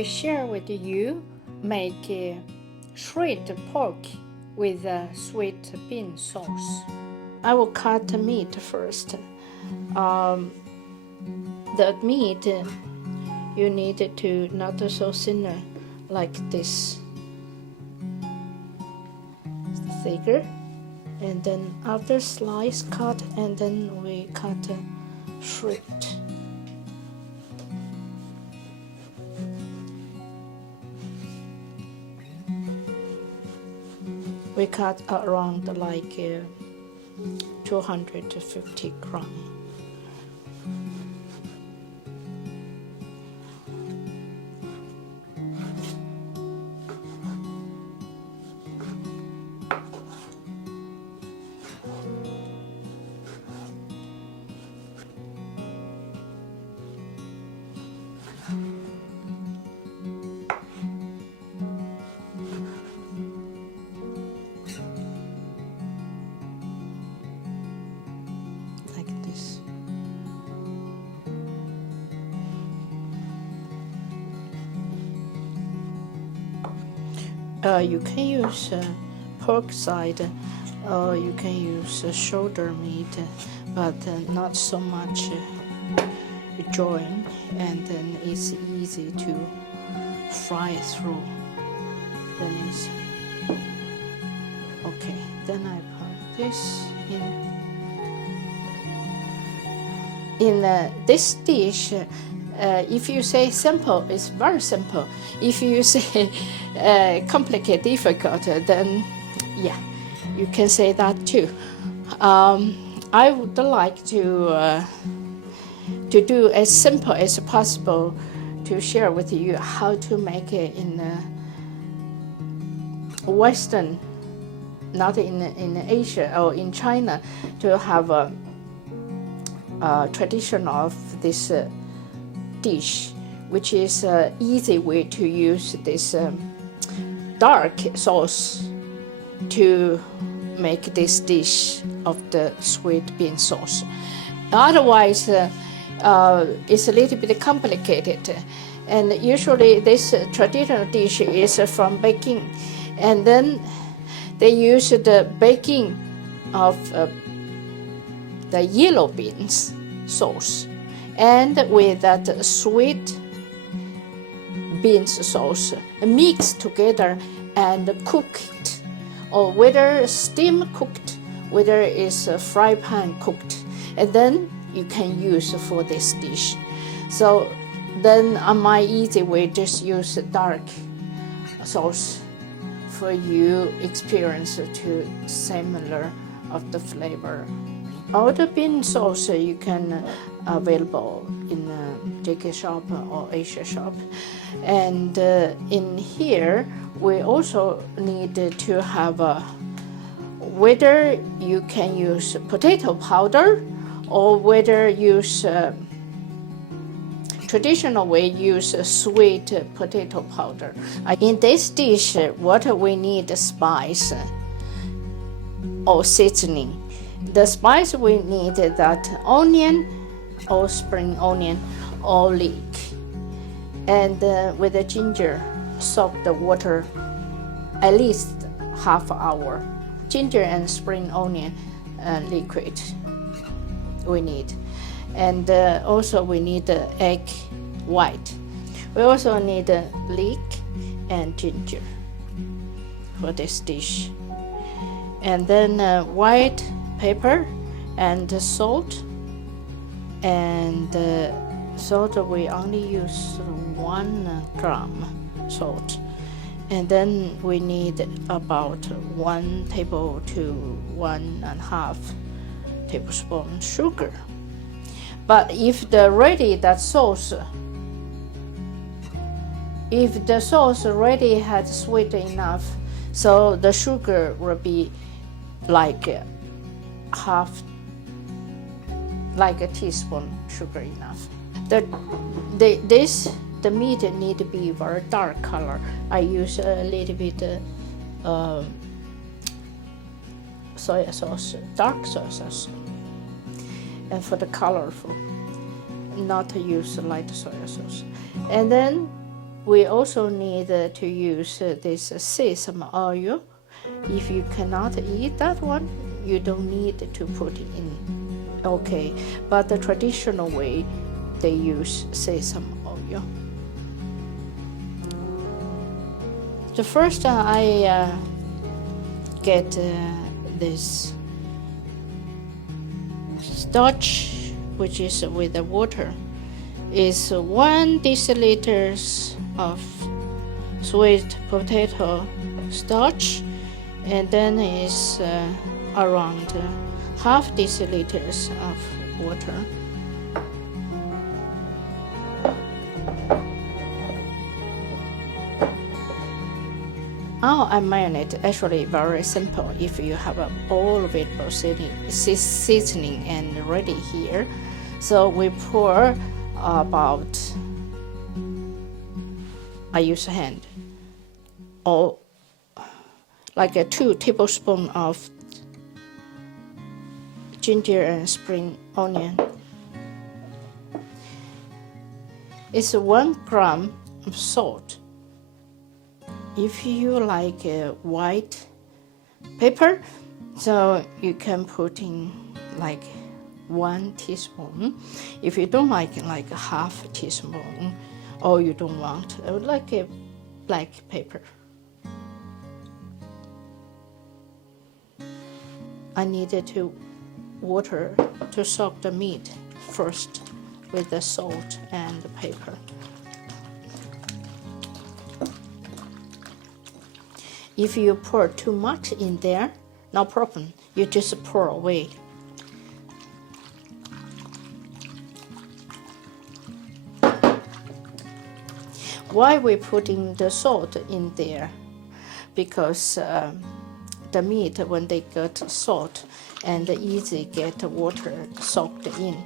we share with you make shredded pork with a sweet bean sauce. I will cut the meat first. The meat you need to not so thinner like this, thicker, and then after slice cut, and then we cut shred. We cut around like 250 grams. You can use pork side, or you can use shoulder meat, but not so much joint, and then it's easy to fry through. Then it's okay. Then I put this in this dish. If you say simple, it's very simple. If you say complicated, difficult, then yeah, you can say that too. I would like to do as simple as possible to share with you how to make it in Western, not in Asia or in China, to have a tradition of this dish, which is an easy way to use this dark sauce to make this dish of the sweet bean sauce. Otherwise, it's a little bit complicated, and usually this traditional dish is from Peking, and then they use the baking of the yellow beans sauce, and with that sweet beans sauce mix together and cook it, or whether steam cooked, whether it's fry pan cooked, and then you can use for this dish. So then on my easy way, just use dark sauce for you experience to similar of the flavor. All the bean sauce you can available in JK shop or Asia shop, and in here we also need to have whether you can use potato powder or whether use traditional way use sweet potato powder. In this dish, what we need spice or seasoning. The spice we need that onion or spring onion or leek, and with the ginger, soak the water at least half hour. Ginger and spring onion liquid we need, and also we need egg white. We also need leek and ginger for this dish, and then white pepper and salt, and salt we only use 1 gram salt, and then we need about 1 table to 1.5 tablespoon sugar. But if the sauce already has sweet enough, so the sugar will be like a teaspoon sugar enough. The meat need to be very dark color. I use a little bit soy sauce, dark soy sauce, and for the colorful, not use light soy sauce. And then we also need to use this sesame oil. If you cannot eat that one, you don't need to put it in. Okay, but the traditional way, they use sesame oil. The first I get this starch, which is with the water, is 1 deciliter of sweet potato starch, and then is around half deciliters of water. Now I marinate actually very simple. If you have all available seasoning and ready here, so we pour about, I use hand, or like 2 tablespoons of ginger and spring onion. It's 1 gram of salt. If you like white pepper, so you can put in like 1 teaspoon. If you don't like half a teaspoon, or you don't want like a black pepper. I needed to water to soak the meat first with the salt and the pepper. If you pour too much in there, no problem. You just pour away. Why we putting the salt in there? Because the meat, when they get salt, and easy get water soaked in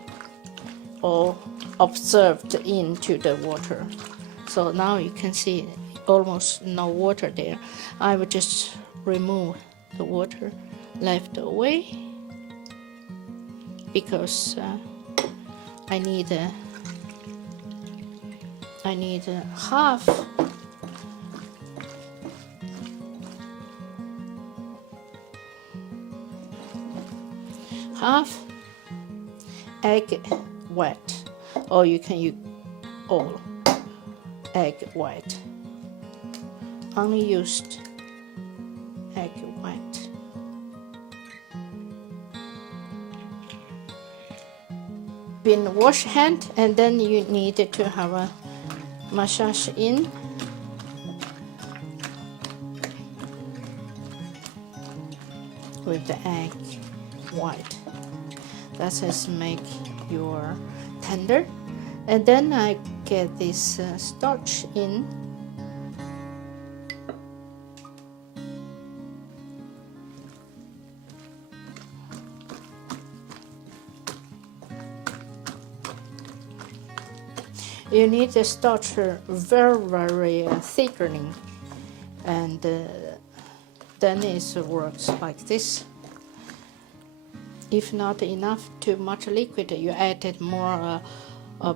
or absorbed into the water. So now you can see almost no water there. I will just remove the water left away because I need half egg white, or you can use all egg white. Only used egg white. Been wash hand, and then you need to have a massage in. With the egg white. That just make your tender. And then I get this starch in. You need the starch very thickening, and then it works like this. If not enough, too much liquid, you added more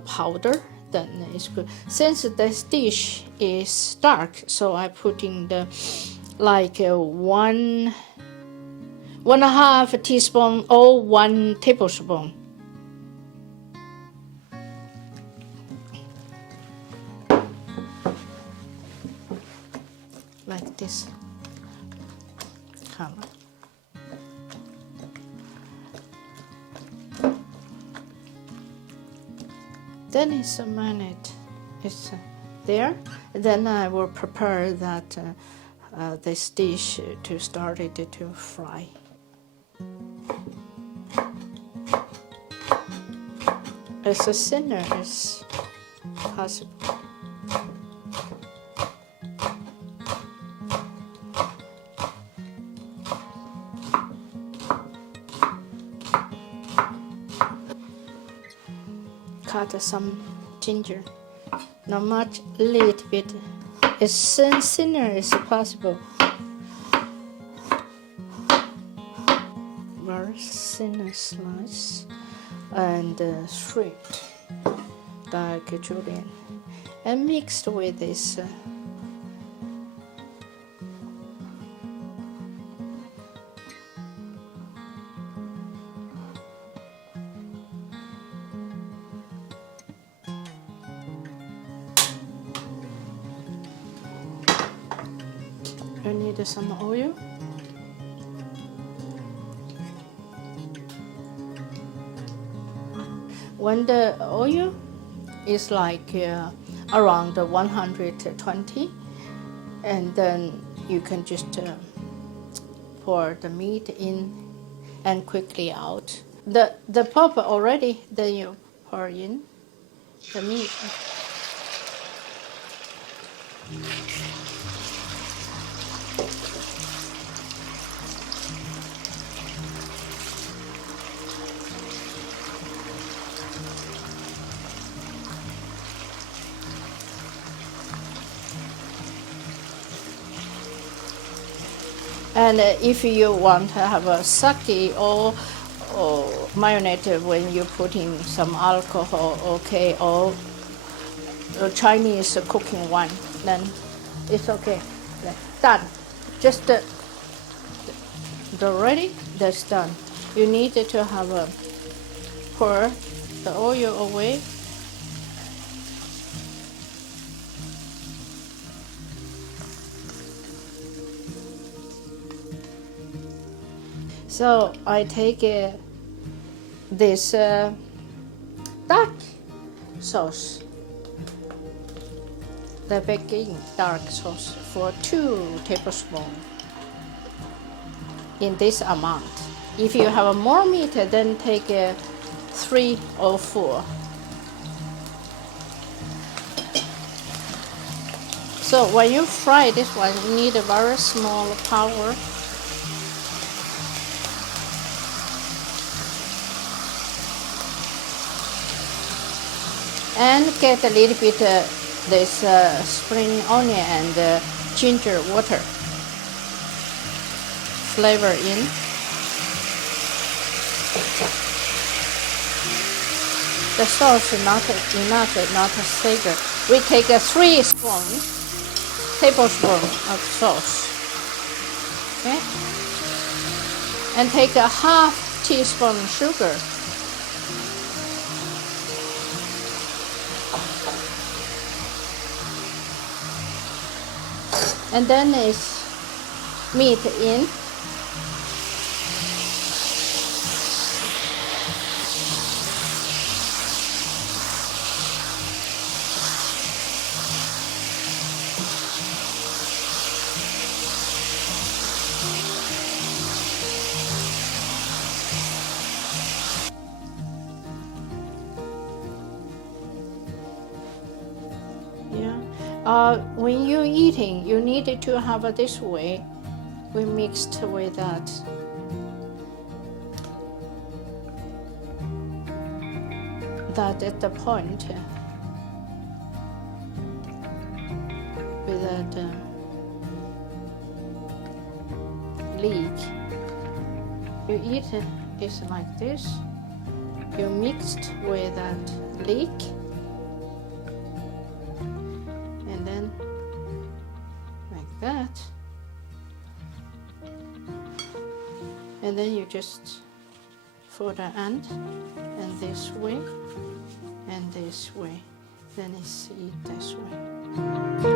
powder, then it's good. Since this dish is dark, so I put in the like 1.5 teaspoon or 1 tablespoon. Like this color. Then it's a marinade. It's there. Then I will prepare that this dish to start it to fry. As thinner as possible. Cut some ginger, not much, a little bit, as thinner as possible. Very thin slice and straight like julienne. and mixed with this. I need some oil. When the oil is like around 120, and then you can just pour the meat in and quickly out. The pulp already, then you pour in the meat. And if you want to have a sake or marinade when you put in some alcohol, okay, or Chinese cooking wine, then it's okay. Done. Just ready. That's done. You need to have a pour the oil away. So I take this dark sauce, the Peking dark sauce, for 2 tablespoons in this amount. If you have more meat, then take 3 or 4. So when you fry this one, you need a very small power. And get a little bit this spring onion and ginger water. Flavor in. The sauce is not enough, not savory. We take 3 tablespoons of sauce. Okay? And take a half teaspoon sugar. And then it's meat in. When you're eating, you need to have it this way. We mixed with that. That at the point with that leek. You eat it's like this. You mixed with that leek. And then like that, and then you just fold the end, and this way, and this way, then it's eat this way.